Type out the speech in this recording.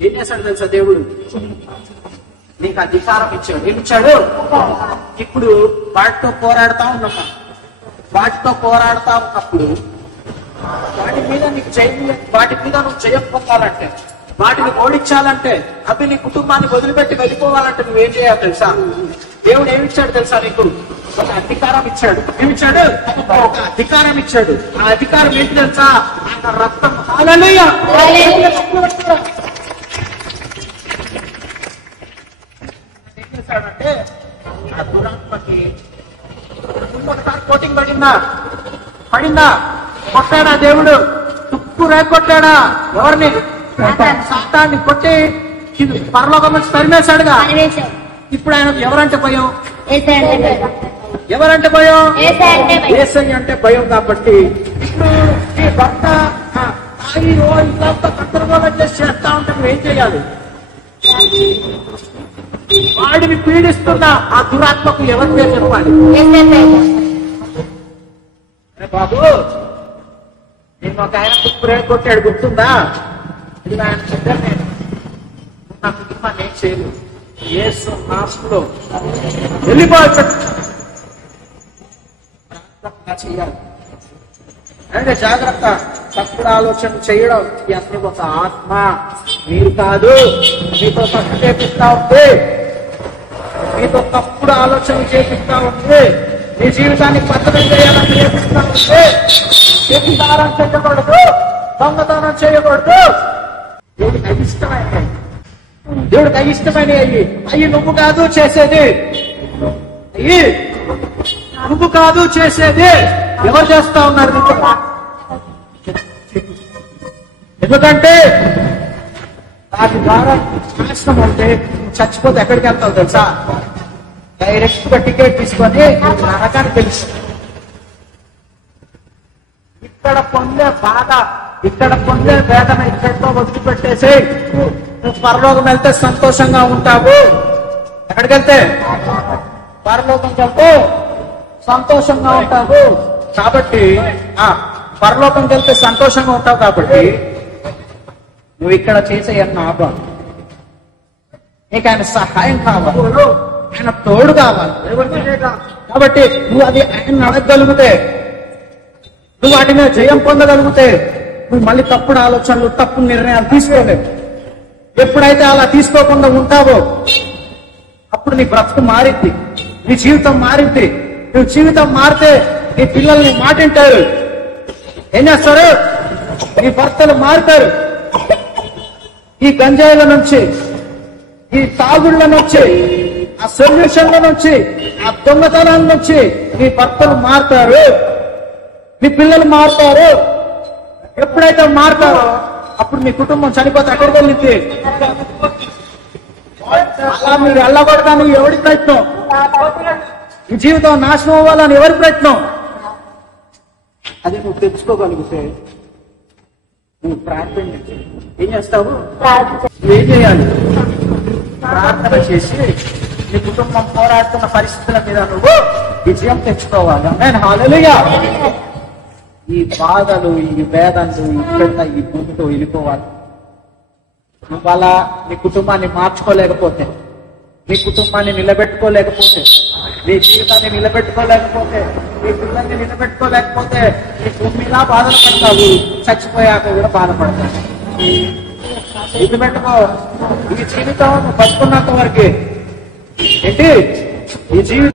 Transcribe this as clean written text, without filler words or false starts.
ఏం చేశాడు తెలుసా దేవుడు? నీకు అధికారం ఇచ్చాడు. ఏమిచ్చాడు? ఇప్పుడు వాటితో పోరాడుతా ఉన్నప్పుడు వాటి మీద నీకు వాటి మీద నువ్వు జయం పొందాలంటే, వాటిని ఓడించాలంటే, అవి నీ కుటుంబాన్ని వదిలిపెట్టి వెళ్ళిపోవాలంటే నువ్వేం చేయాలి తెలుసా? దేవుడు ఏమిచ్చాడు తెలుసా? నీకు ఒక అధికారం ఇచ్చాడు. ఏమిచ్చాడు? ఒక అధికారం ఇచ్చాడు. ఆ అధికారం ఏంటి తెలుసా? ఆయన రక్తం. హల్లెలూయా. ఏం చేశాడంటే ఆ దురాత్మకి ఒకసారి కోటింగ్ పడిందా? కొట్టాడా దేవుడు? తుప్పు రేకొట్టాడా? ఎవరిని? సాతాన్ని కొట్టి పరలోకం నుంచి తరిమేశాడుగా. ఇప్పుడు ఆయన ఎవరంటే భయం? ఎవరంటే భయం? యేసయ్య అంటే భయం. కాబట్టి ఇప్పుడు ఈ భర్త గందరగోళం చేస్తా ఉంటే నువ్వేం చేయాలి? వాడిని పీడిస్తున్న ఆ దురాత్మకు ఎవరి పేరు చెప్పాలి? బాబు, నేను ఒక ఆయన తుప్పురే కొట్టాడు, గుర్తుందా? ఇది ఆయన చెప్పాను, నేను నా కుటుంబాన్ని ఏం చేయలేదు, యేసు నామములో వెళ్ళిపోవచ్చు చెయ్యాలి. అంటే జాగ్రత్త, తప్పుడు ఆలోచన చేయడం అన్ని ఒక ఆత్మ, మీరు కాదు. మీతో తప్పు చేపిస్తా ఉంది, మీతో తప్పుడు ఆలోచన చేపిస్తా ఉంది, నీ జీవితాన్ని పతనం చేయాలని చేపిస్తా ఉంది. వ్యభిచారం చేయకూడదు, దొంగతనం చేయకూడదు. దేవుడికి అయిష్టమైన అయ్యి నువ్వు కాదు చేసేది, నువ్వు కాదు చేసేది. ఎవరు చేస్తా ఉన్నారు? ఎందుకంటే వాటి ద్వారా నాశనం ఉంటే చచ్చిపోతే ఎక్కడికి వెళ్తావు తెలుసా? డైరెక్ట్ గా టికెట్ తీసుకొని నరకానికి తెలుసు. ఇక్కడ పొందే బాధ, ఇక్కడ పొందే వేదన ఇక్కడితో వదిలిపెట్టేసి నువ్వు పరలోకం వెళ్తే సంతోషంగా ఉంటావు. ఎక్కడికి వెళ్తే? పరలోకంకి వెళ్తే సంతోషంగా ఉంటావు. కాబట్టి పరలోకంకి వెళ్తే సంతోషంగా ఉంటావు. కాబట్టి నువ్వు ఇక్కడ చేసే అన్న ఆపం, నీకు ఆయన సహాయం కావాలి, ఆయన తోడు కావాలి. కాబట్టి నువ్వు అది ఆయన అడగగలిగితే, నువ్వు వాటి మీద జయం పొందగలిగితే, నువ్వు మళ్ళీ తప్పుడు ఆలోచనలు, తప్పుడు నిర్ణయాలు తీసుకోలేవు. ఎప్పుడైతే అలా తీసుకోకుండా ఉంటావో అప్పుడు నీ బ్రతుకు మారిద్ది, నీ జీవితం మారిద్ది. నువ్వు జీవితం మారితే నీ పిల్లల్ని మాట వింటారు. ఏం చేస్తారు? నీ భర్తలు మారుతారు. ఈ గంజాయిల నుంచి, ఈ తాగుళ్ళ నుంచి, ఆ సొల్యూషన్ల నుంచి, ఆ దొంగతనాల నుంచి నీ భర్తలు మారుతారు, నీ పిల్లలు మారుతారు. ఎప్పుడైతే మారుతారో అప్పుడు మీ కుటుంబం చనిపోతే ఎక్కడికి వెళ్ళింది? అలా మీరు వెళ్ళకూడదని ఎవరి ప్రయత్నం? ఈ జీవితం నాశనం అవ్వాలని ఎవరి ప్రయత్నం? అది నువ్వు తెచ్చుకోగలిగితే నువ్వు ప్రార్థన ఏం చేస్తావు? ఏం చేయాలి? ప్రార్థన చేసి నీ కుటుంబం పోరాడుతున్న పరిస్థితుల మీద నువ్వు విజయం తెచ్చుకోవాలి. ఆమేన్, హల్లెలూయా. ఈ బాధలు, ఈ వేదనలు ఇక్కడ ఈ భూమితో వెళ్ళిపోవాలి. నువ్వు అలా నీ కుటుంబాన్ని మార్చుకోలేకపోతే, నీ కుటుంబాన్ని నిలబెట్టుకోలేకపోతే, నీ జీవితాన్ని నిలబెట్టుకోలేకపోతే, నీ పిల్లల్ని నిలబెట్టుకోలేకపోతే నీ భూమిలా బాధలు పడతావు, చచ్చిపోయాక కూడా బాధపడతావు. ఇది పెట్టుకో, ఈ జీవితం బతుకున్నంత వరకే ఏంటి ఈ జీవితం.